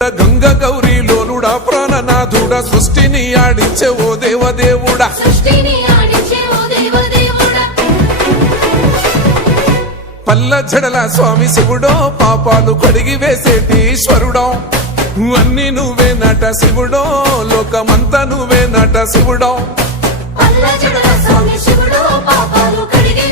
గంగ గౌరీ లోలుడా ప్రాణనాథుడా సృష్టిని ఆడించే ఓ దేవదేవుడా పల్ల జడల స్వామి శివుడో పాపాలు కడిగి వేసేటి ఈశ్వరుడో అన్ని నువ్వే నట శివుడో లోకమంతా నువ్వే నట శివుడో పల్ల జడల స్వామి శివుడో పాపాలు కడిగి